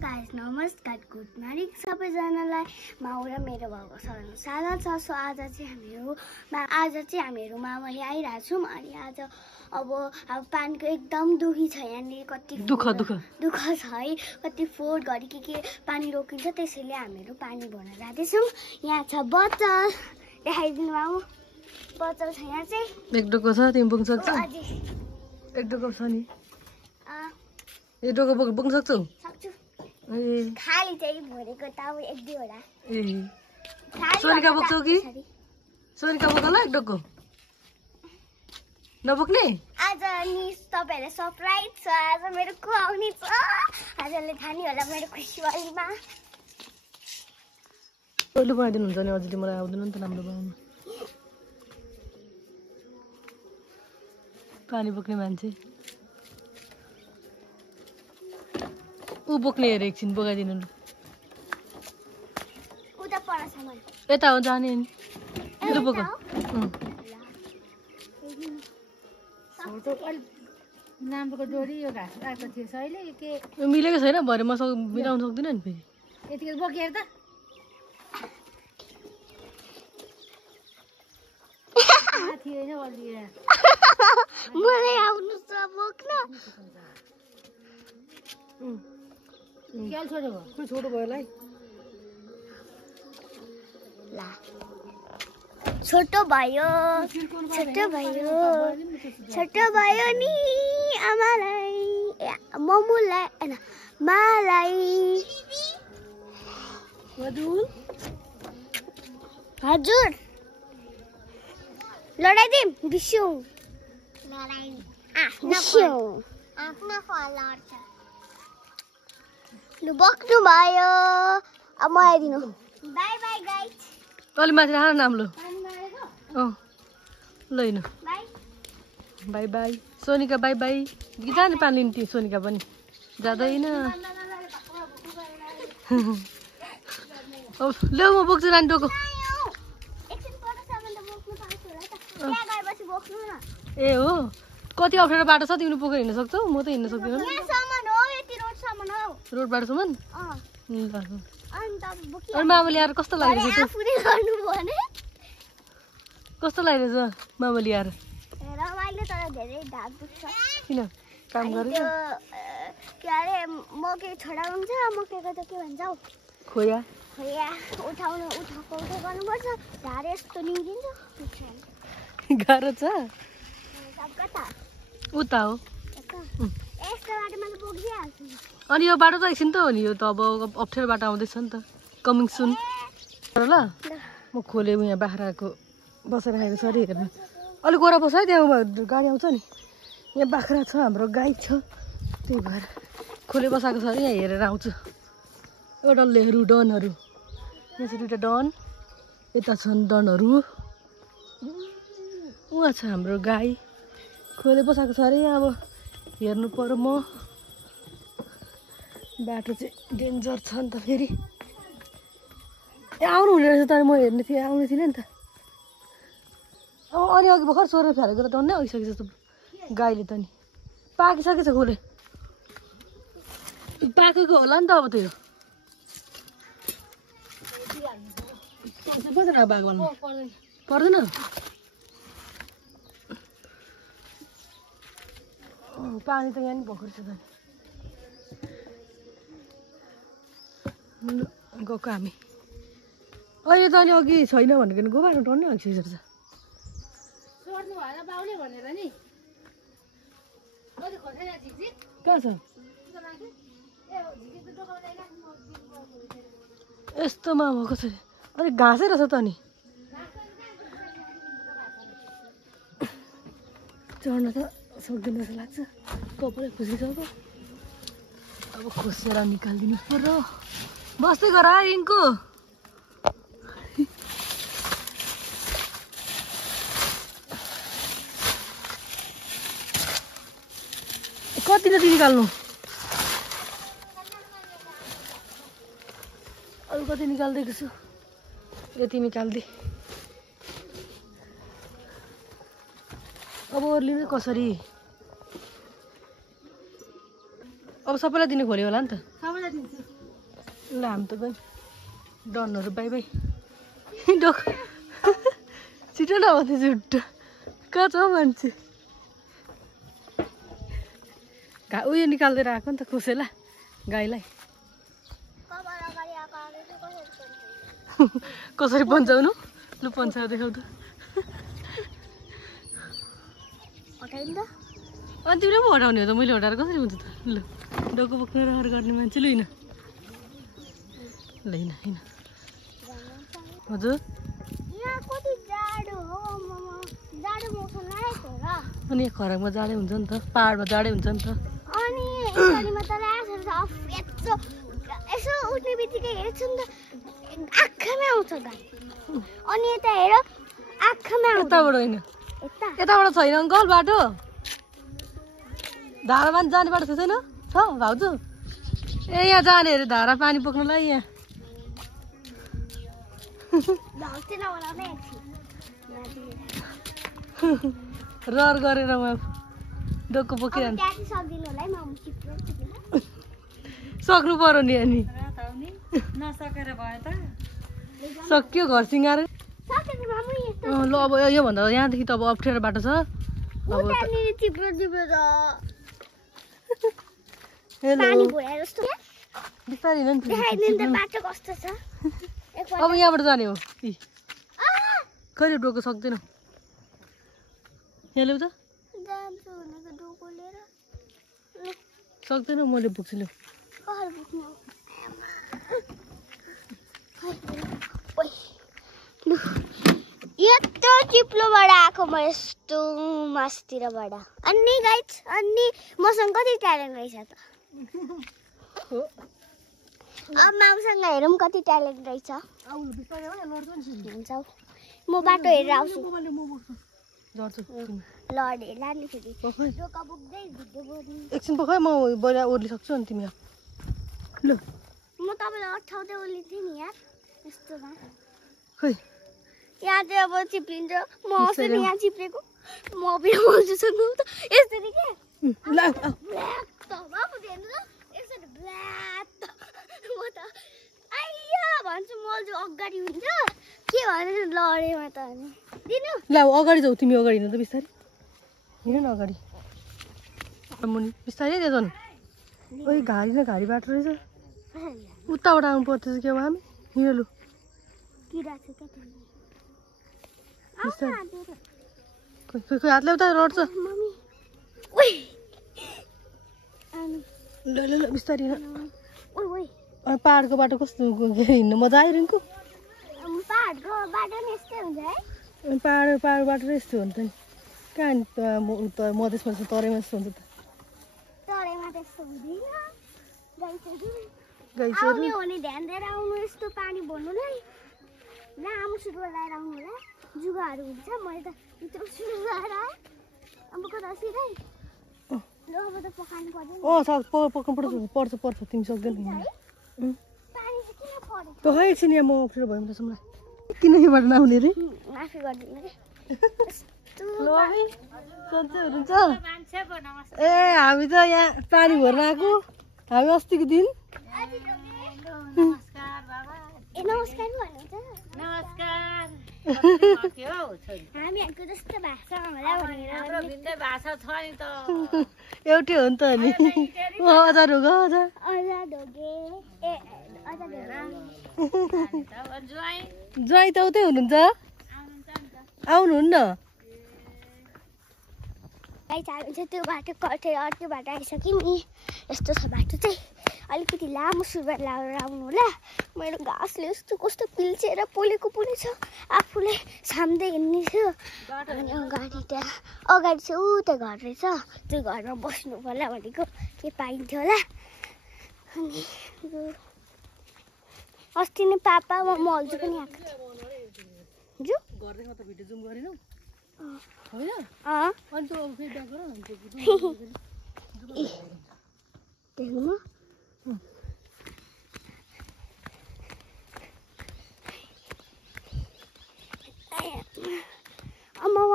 Guys नमस्कार good morning सबैजनालाई माउ र मेरो भएको स्वागत छ। सो आज चाहिँ हामीहरू मामाले आइरहेको छौँ अनि आज अब पानीको एकदम दुखी छ। यहाँनिर कति दुःख छ है, कति फोहोर गरी के पानी रोकिन्छ, त्यसैले हामीहरू पानी भर्न जाँदैछौँ। यहाँ छ बचल, देखाइदिनु मामु बचल छ। यहाँ चाहिँ एक डोको छ, तिमी बोक्न सक्छौ? एक डोको छ नि, एक डोको बोक्न सक्छौ? सक्छु। खाली चाहिँ भरेको त अब एक दुईवटा। सोनिका बोक्छौ कि? सोनिका बोक्ला एक डोको नबोक्ने? आज नि तपाईहरुलाई सरप्राइज छ। आज मेरो को आउने छ, आजले थाहा नि होला मेरो खुसीवालीमा। टोइलो बनाइदिनु हुन्छ नि, अझै मलाई आउँदैन नि त राम्रो बनाउनु। पानी बोक्ने मान्छे ऊ बोक्ने हेरे एकछिन बोकाइदिनु ल। उता पर सामान यता हो जाने नि, लु बोक। नाम्रोको जोडी यो घाँस आएको थियो सहिले के मिलेको छैन, भरे म मिलाउन सक्दिनँ नि फेरि। यतिखेर बोकेर त थियो होइन बलिएर मलाई आउनु छ बोक्न। क्याल छोडेको कुन छोटो भयो लाई? ला छोटो भयो नि आमालाई मम्मुलाई हैन मालाई। हजुर लडाइदिम बिस्यौ आफ्नो फल लड्छ। लु बोक्नु भयो, अब मलाई दिनु। By by guys. अलि माथि राख नाम लो। ल हिँड्नु, by by Sonika, by by. कि जाने पानी लिन्थ्यो सोनिका पनि जाँदैन। ल्याउ म बोक्छु नानी डोको। ए हो, कति अप्ठ्यारो बाटो छ, तिमीले बोकेर हिँड्न सक्छौ? म त हिँड्न सक्दिनँ। रोड बाटोसम्म? अनि मामा ल्याएर कस्तो लागिरहेछ? कस्तो लागिरहेछ मामा ल्याएर? किन काम गरेर? के अरे मकै छोडा हुन्छ, मकैको त के भन्छ हौ, खोया उठाएको गर्नुपर्छ। झार यस्तो निम्किन्छ गाह्रो छ। उता हो अनि यो बाटो त एकछिन त हो नि, यो त अब अप्ठ्यारो बाटो आउँदैछ नि त, कमिङ सुन। ल म खोले यहाँ बाख्राको बसाइराखेको छ अरे, हेर्नु अलिक गोरा बस है, त्यहाँ गाडी आउँछ नि। यहाँ बाख्रा छ, हाम्रो गाई छ, त्यही भएर खोले बसाएको छ अरे। यहाँ हेरेर आउँछु। एउटा लेहरू डनहरू, यहाँ चाहिँ दुइटा डन, यता छन् डनहरू। उहाँ छ हाम्रो गाई, खोले बसाएको छ अरे। अब हेर्नु पर्यो। म बाटो चाहिँ डेन्जर छ नि त फेरि। आउनु हुने रहेछ तर म हेर्ने थिएँ, आउने थिइनँ नि त। अब अनि अघि भर्खर सोह्र फ्यालेको त डन्नै आइसकेको जस्तो गाईले त नि। पाकिसकेछ खोले, पाकेको होला नि त अब त्यो। पर्दैन बागवानमा पर्दैन। पानी त यहाँ नि भर्खर छ त। गएको हामी अहिले त अनि अघि छैन भनेको नि गोबाटो टन्नै आइसकेको छ। कहाँ छ यस्तोमा भएको छ अलिक घाँसै रहेछ त नि। चढ्न त सक्दैन जस्तो लाग्छ, कपालै खोसिसक्यो। अब खोसेर निकालिदिनु पर्यो। बस्दै गर रिङ्कु। कति जति निकाल्नु? अरू कति निकाल्दैको छु, यति निकाल्दै। अब ओर्लिनु कसरी? अब सबैलाई दिने खोल्यो होला नि त। सबैलाई ल हामी त गयौँ डनहरू बाई बाई डक छिटो नभन्दै झुट्टो कहाँ छ मान्छे उयो निकाल्दै आएको नि त खुसेला गाईलाई कसरी पन्चाउनु लु पन्चाउ देखाउ त अनि तिमीले पो हटाउने हो त मैले हटाएर कसरी हुन्छ त ल डोको बोक्ने रहर गर्ने मान्छे ल होइन ल होइन होइन हजुर अनि खराबमा जाडै हुन्छ नि त पाहाडमा जाडै हुन्छ नि त यसो उठ्ने बित्तिकै हेर्छु नि त आँखामै आउँछ गाई अनि यता हेर आँखामै आउँछ यताबाट होइन यताबाट छैन अङ्कल बाटो धारा पानी जाने बाटो छैन छ भाउजू ए यहाँ जाने अरे धारा पानी बोक्नुलाई यहाँ रहर गरेर म डोको बोकिरहनु सक्नु पर्यो नि अनि नसकेर भयो त सक्यो घर सिँगार ल अब योभन्दा यहाँदेखि त अब अप्ठ्यारो बाटो छ अब बिस्तारै हिँड नि अब यहाँबाट जाने हो कहिले डोको सक्दैन यहाँ ल्याउ त सक्दैन मैले बोक्छु ल्याउ यत्रो चिप्लोबाट आएको म यस्तो मासतिरबाट अनि गाइस अनि मसँग कति ट्यालेन्ट रहेछ त अब माउसँग हेरौँ कति ट्यालेन्ट रहेछ हुन्छ म बाटो हेरेर आउँछु लडेर लाने फेरि एकछिन पख म बहिनी ओर्लिसक्छु अनि तिमी ल म तपाईँलाई अठाउँदै ओर्लिन्थेँ नि यार यस्तोमा खै यहाँ चाहिँ अब चिप्लिन्छ म आउँछु नि यहाँ चिप्लेको म पनि मजुसँग त यसरी के ब्ल्याक त बाबु हेर्नु त यसरी ब्ल्याक त म त आइया भन्छु मल्जु अगाडि हुन्छ के भनेर लडेमा त अनि दिनु ल अगाडि जाऊ तिमी अगाडि हिँड्नु त बिस्तारै हिँड न अगाडि मुनि बिस्तारै दे झन् ओइ घारी न घारी बाटो रहेछ उताबाट आउनु पर्थ्यो के अब हामी हिँड लु खोइ हातले उता रड्छ ल ल ल बिस्तारै हिँड पाहाडको बाटो कस्तो हिँड्नु मजा आयो रिङ्कु पाहाडको बाटो नि यस्तै हुन्छ है पाहाड बाटो र यस्तो हुन्छ नि कहाँ मधेसमा जस्तो तराईमा जस्तो हुन्छ त तराईमा त्यस्तो हुँदैन गाई आउने हो भने ध्यान दिएर आउनु यस्तो पानी भर्नुलाई लामो सुरुवा लगाएर आउनु होला जुगाहरू हुन्छ मैले त यत्रो सुरुवा लगाएर आएँ अब कता सिधै ल अब त पकाउनु पर्दैन पर्छ तिमी सक्दैन पानी चाहिँ किन परेको त खै एकछिन यहाँ म अप्ठ्यारो भयो भने मलाई किन योबाट नआउने रे माफी गरिदिनु हुनुहुन्छ ए हामी त यहाँ पानी भर्न आएको हामी अस्तिको दिन नमस्कार नमस्कार हामीहरूको जस्तो भाषा होला भनेर भाषा छ नि त एउटै हो नि त नि अजार हो अजार ज्वाइँ त उतै हुनुहुन्छ आउनुहुन्न त्यो बाटो कटेर अर्को बाटो आइसक्यौँ नि यस्तो छ बाटो चाहिँ अलिकति लामो सुरुवात लगाएर आउनु होला मेरो घाँसले यस्तो कस्तो पिल्चेर पोलेको पनि छ आफूले साम्दै हिँड्ने छु अनि अगाडि चाहिँ उता घर रहेछ त्यो घरमा बस्नु होला भनेको के पाइन्थ्यो होला अनि अस्ति नै पापा मल्जु पनि आएको थियो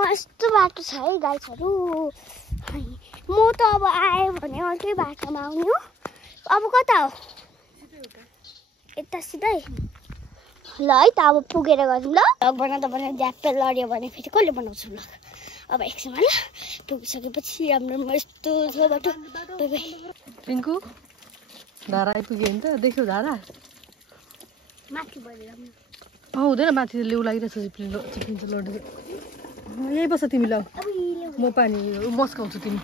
यस्तो बाटो छ है गाइसहरू म त अब आएँ भने अर्कै बाटोमा आउने हो अब कता हो यता सिधै ल है त अब पुगेर गरौँ ल भ्लग बनाउँदा बनाउँदा ज्याप्पै लड्यो भने फेरि कसले बनाउँछु भ्लग अब एकछिनमा ल पुगिसकेपछि राम्रो यस्तो छ बाटो रिङ्कु धारा आइपुग्यो नि त देख्यौ धारा माथि बढेर हुँदैन माथि लेउ लागिरहेछ चिप्लिन्छ लड्दै यहीँ बस्छ तिमी ल म पानी मस्काउँछु तिमी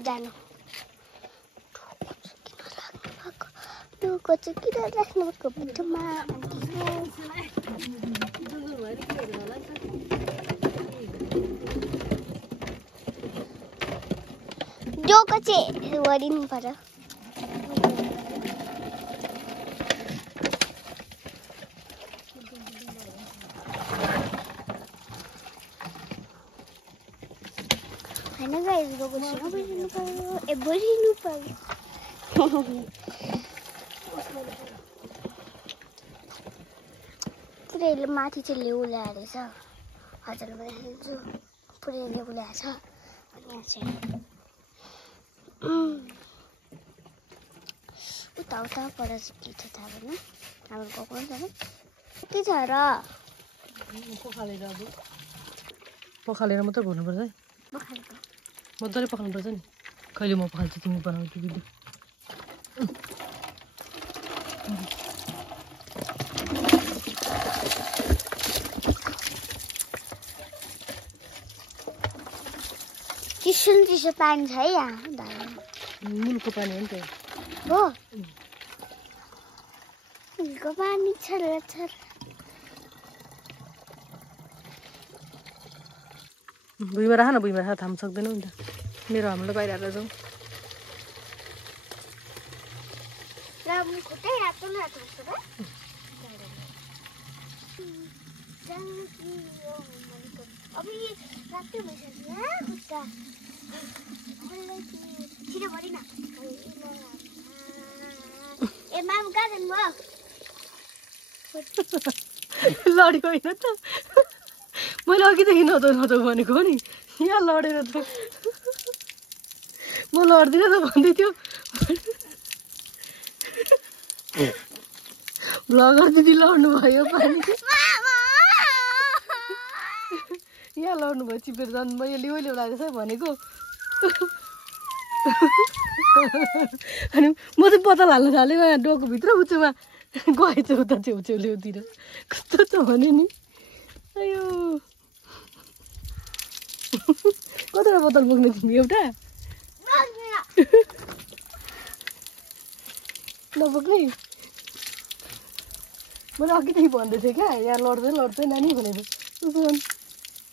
जानु टुको चाहिँ किन राख्नु भएको पिठोमा जोको चाहिँ गरिनु पर्यो होइन गाइस जोको चाहिँ नबोलिनु पर्यो ए बोलिनु पर्यो पुरै माथि चाहिँ लेउ ल्याएर रहेछ हजुर भन्छु पुरै लेउ ल्याएछ अनि यहाँ चाहिँ उता उता पर के छ थाहा भएन हाम्रो गएको के छ र पखालेर मात्रै भन्नुपर्छ है मजाले पखाल्नुपर्छ नि कहिले म पखाल्छु तिमी बनाउँछु दिदी चिसो पानी छ है यहाँ मुलको पानी हो नि त हो मुलको पानी छ भुइँमा राख न भुइँमा राख थाम्न सक्दैनौ नि त मेरो हामीलाई बाहिर हालेर जाउँ लडेको होइन त मैले अघिदेखि नजाउ भनेको हो नि यहाँ लडेर त म लड्दिनँ त भन्दै थियो भ्लगर दिदी लड्नु भयो पानी यहाँ लड्नु भयो चिपेर झन् म यो लिउ लागेको छ भनेको अनि म चाहिँ पत्ता हाल्न थालेँ यहाँ डोकोभित्र उचुमा गएछ उता छेउछेउतिर कस्तो छ भने नि अयो कतिवटा बोतल बोक्ने तिमी एउटा नबोक्ने मैले अघिदेखि भन्दै थिएँ क्या यहाँ लड्दै नानी भनेर उसो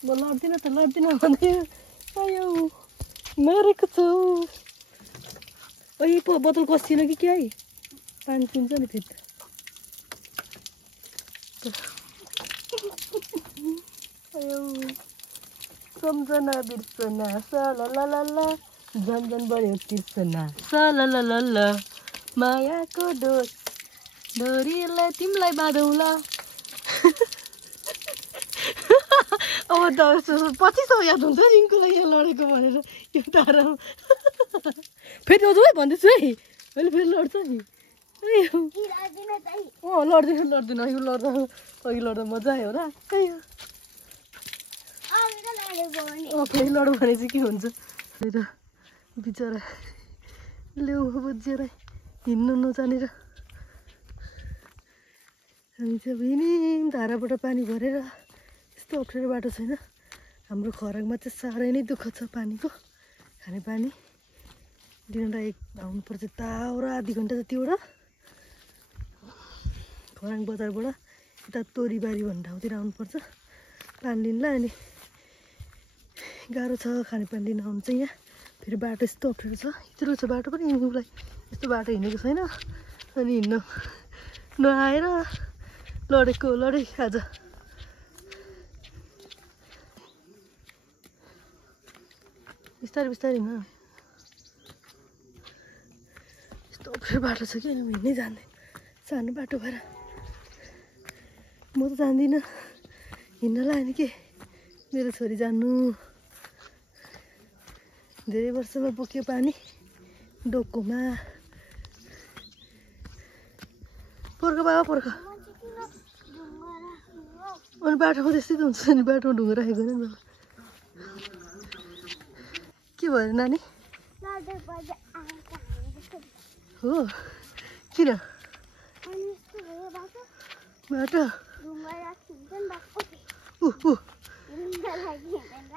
म लड्दिनँ भन्दै अयो मरेको छु यही बोतल कसिएन कि क्या है पानी पिन्छ नि फेरि अयो सम्झना बिर्सना सललल झन् बढ्यो तिर्सना सललल मायाको डोरीलाई तिमीलाई बाँधौँला अब त 2500 याद हुन्छ रिङ्कुलाई यहाँ लडेको भनेर यो टाढा फेरि आउँछु है भन्दैछु है मैले फेरि लड्छ नि लड्दैन यो लड्दा अघि लड्दा मजा आयो र फेरि लड्यो भने चाहिँ के हुन्छ बिचरा ल्याउ बुझेर हिँड्नु नजानेर हामी चाहिँ अब हिँड्यौँ धाराबाट पानी भरेर यस्तो अप्ठ्यारो बाटो छैन हाम्रो खराङमा चाहिँ साह्रै नै दुःख छ पानीको खाने पानी दिनलाई आउनुपर्छ ताउर आधी घन्टा जतिबाट खराङ बजारबाट यता तोरीबारी भन्ने ठाउँतिर आउनुपर्छ पानी लिनलाई अनि गाह्रो छ खाने पानी लिन आउनु चाहिँ यहाँ फेरि बाटो यस्तो अप्ठ्यारो छ यत्रो छ बाटो पनि हिँड्नुलाई यस्तो बाटो हिँडेको छैन अनि हिँड्न नआएर लडेको लडे आज बिस्तारै बिस्तारै हिँड्न यस्तो अप्ठ्यारो बाटो छ कि हिँड्नै जान्दैन सानो बाटो भएर म त जान्दिनँ हिँड्नलाई अनि के मेरो छोरी जान्नु धेरै वर्षमा बोक्यो पानी डोकोमा पर्ख बाबा पर्ख अनि बाटोमा त्यस्तै त हुन्छ नि बाटोमा ढुङ्गा राखेको होइन बाबा के भयो नानी हो किन बाटो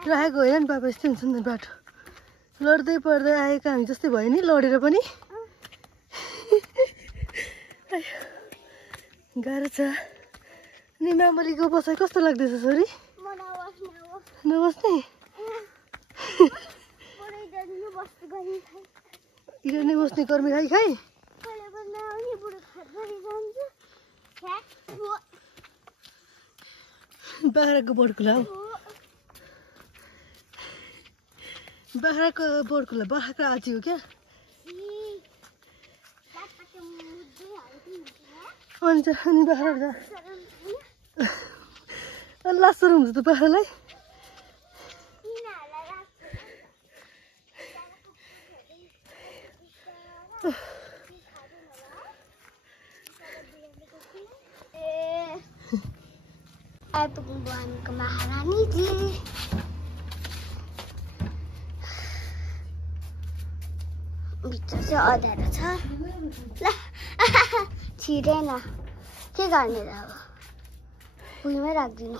राखेको होइन नि बाबा यस्तै हुन्छ नि बाटो लड्दै पर्दै आएको हामी जस्तै भयो नि लडेर पनि गाह्रो छ अनि मामलीको बसाइ कस्तो लाग्दैछ छोरी नबस्ने इरानी बस्ने कर्मी खाइ खाइ बाख्राको बडकुला हौ बाख्राको बडकुला बाख्रा आजी हो क्या अनि बाख्रा लासर हुन्छ त बाख्रालाई आइपुग्नु हामीको महारानीजी भित्र चाहिँ अँध्यारो छ ल छिरेन के गर्ने त अब भुइँमै राखिदिनु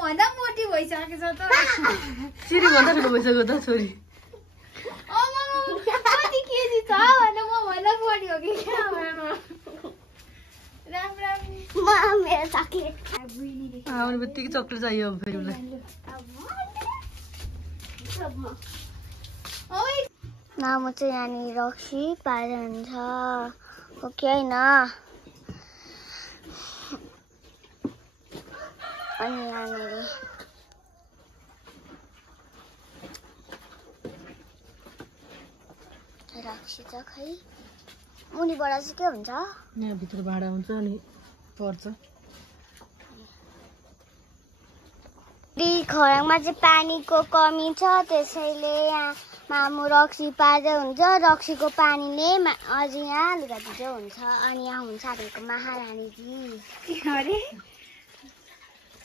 भन्दा मोटी भइसकेको छ त चिरी भन्दा ठुलो भइसक्यो त छोरी कति केजी छ भन्दा म भन्दा मोटी हो कि राम राम मेरो चक्लेट आउने बित्तिकै चक्लेट चाहियो अब फेरि उसलाई नाम चाहिँ यहाँनिर रक्सी पाएर हुन्छ हो कि होइन अनि यहाँनिर रक्सी छ खै मुनिबाट चाहिँ के हुन्छ यहाँभित्र भाडा हुन्छ अनि पर्छ खराङमा चाहिँ पानीको कमी छ त्यसैले यहाँ मामु रक्सी पार्दै हुन्छ रक्सीको पानीले अझ यहाँ लुगा भिजो हुन्छ अनि यहाँ हुन्छ हामीको महारानीजी अरे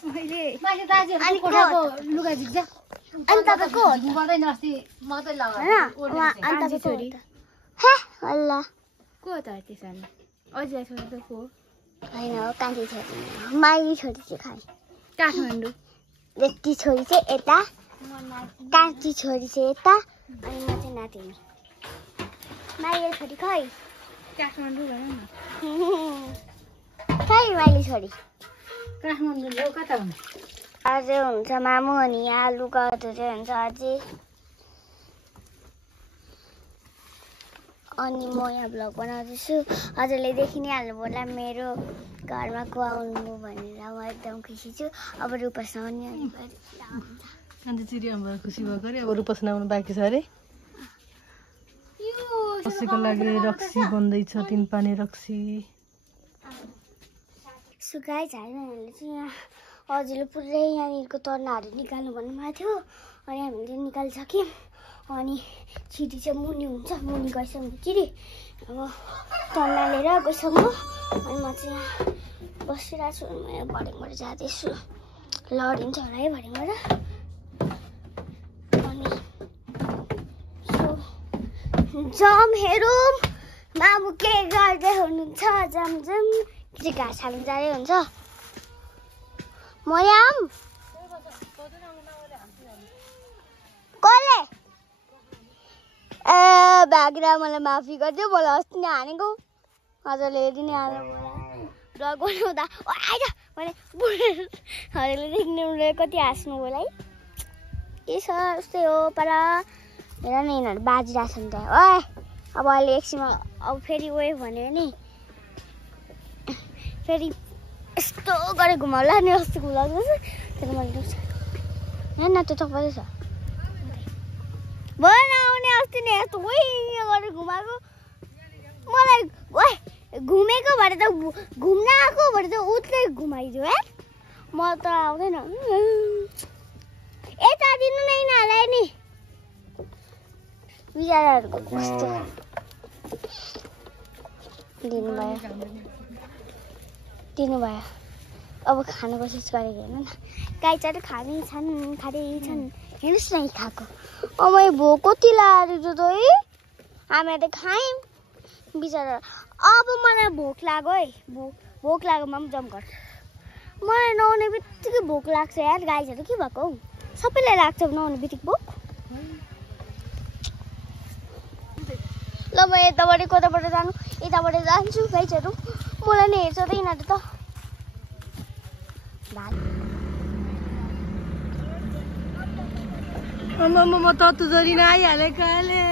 मैले मान्छे दाजुहरुको कोठाको लुगा भिज्छ अनि तपाईको गर्दैन अस्ति मात्रै लगाएर अनि तपाईको हे अल्ला को त त्यसैले अझै छोरी त को हैन हो कान्छी छोरी माइली छोरी चाहिँ खाइ काठमाडौँ यति छोरी चाहिँ यता कान्छी छोरी चाहिँ यता अनि म चाहिँ नातिनी माइली छोरी खै काठमाडौँ भन न खै माइली छोरी काठमाडौँ ल्याउ कता हुनु अझै हुन्छ मामु अनि यहाँ लुगाहरू चाहिँ हुन्छ अझै अनि म यहाँ भ्लग बनाउँदैछु हजुरले देखि नै हाल्नु होला मेरो घरमा को आउनु भनेर म एकदम खुसी छु अब रूपसना पनि अन्त चिरी हाम्रो खुसी भएको अरे अब रूपसना आउनु बाँकी छ अरे कसैको लागि रक्सी बन्दैछ 3 पानी रक्सी सुगाइ झार्नेहरूले चाहिँ यहाँ हजुरले पुरै यहाँनिरको तर्नाहरू निकाल्नु भन्नुभएको थियो अनि हामीले चाहिँ निकालिसक्यौँ अनि चिरी चाहिँ मुनि हुन्छ मुनि गइसक्नु चिरी अब तर्ना लिएर गइसक्नु अनि म चाहिँ यहाँ बसिरहेको छु म यहाँ भरेङबाट जाँदैछु लडिन्छ होला है भरेङबाट अनि जम हेरौँ मामु के गर्दै हुनुहुन्छ जमजम चाहिँ घाँस हाल्नु जाँदै हुन्छ मयाम कसले भागिरा मलाई माफी गरिदियो मलाई अस्ति नै हानेको हजुरले हेरि नै हाल्यो मलाई ब्लग बनाउँदा आइज भने हजुरले देख्नु कति हाँस्नु होला है के छ यस्तै हो पर हेर न यिनीहरू बाजिरहेको छ नि त ओए अब अहिले एकछिनमा अब फेरि ओए भन्यो नि फेरि यस्तो गरेर घुमाउला नि अस्ति घुमाउँदै त्यही मैले हेर न त्यो चप्पलै छ भयो नआउने अस्ति नै यस्तो ओइ गरेर घुमाएको मलाई ओए घुमेको भरे त घुम्न आएको भरे त उतै घुमाइदियो है म त आउँदैन यता दिनु नै नालाई नि बिचाराहरूको कस्तो दिनुभयो अब खानु कोसिस गरेको हेर्नु न गाईचाहरू खाँदै छन् हेर्नुहोस् न खाएको मै भोक कति लाग्यो त है हामीले खायौँ बिचरा अब मलाई भोक लाग्यो है भोक लागेमा पनि जम्प गर्छ मलाई नुहाउने बित्तिकै भोक लाग्छ यार गाईहरू के भएको हौ सबैलाई लाग्छ नुहाउने बित्तिकै भोक ल म यताबाट कताबाट जानु यताबाट जान्छु गाईहरू मलाई नै हेर्छ त यिनीहरू त म तत्तु जोरिन आइहालेको अहिले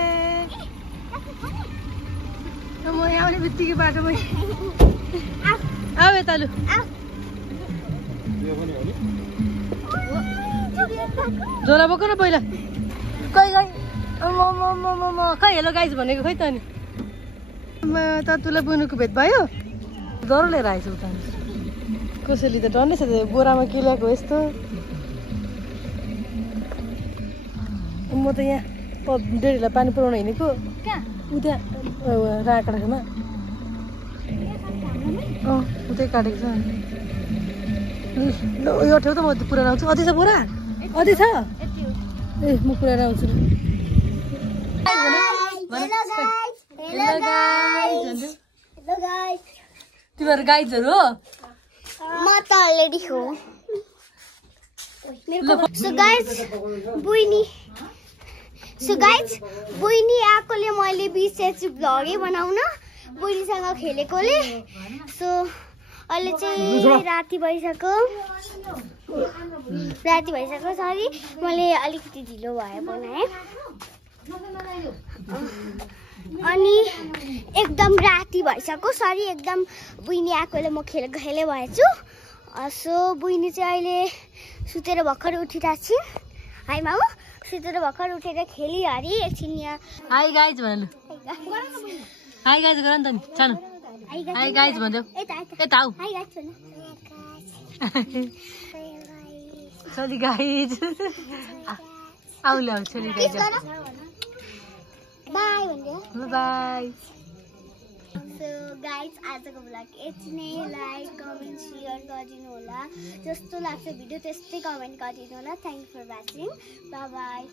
म यहाँ आउने बित्तिकै बाटोमै आऊ यता लु झोला बोक न पहिला खै खै हेलो गाइज भनेको खै त नि तत्तुलाई बुनुको भेट भयो डर लिएर आएछ उता कसैले त डन्नै छ बोरामा के ल्याएको यस्तो म त यहाँ डेरीलाई पानी पुऱ्याउन हिँडेको उता राँकडामा उतै काटेको छ ल यो ठाउँ त म पुऱ्याएर आउँछु अझै छ बोरा अझै छ ए म पुऱ्याएर आउँछु तिमीहरू गाइजहरू हो म त अलरेडी हो सो गाइज बुइनी आएकोले मैले बिर्सेछु भ्लगै बनाउन बुइनीसँग खेलेकोले सो अहिले चाहिँ राति भइसक्यो सरी मैले अलिकति ढिलो भए बनाएँ अनि एकदम राति भइसक्यो सरी एकदम बुइनी आएकोले म खेले भएछु सो बुइनी चाहिँ अहिले सुतेर भर्खर उठिरहेको छु है माउ सुतेर भर्खर उठेर खेलिहाली एकछिन यहाँ हाई गाइज भन्नु हाई गाइज गर नि त नि सानो हाई गाइज भन्देऊ यता आऊ छोरी गाइज आऊ ल्याउ छोरी गाइज बाई भन्दियो बाई सो गाइज आजको भ्लग यति नै लाइक कमेन्ट सेयर गरिदिनु होला जस्तो लाग्छ भिडियो त्यस्तै कमेन्ट गरिदिनु होला thank you for watching bye by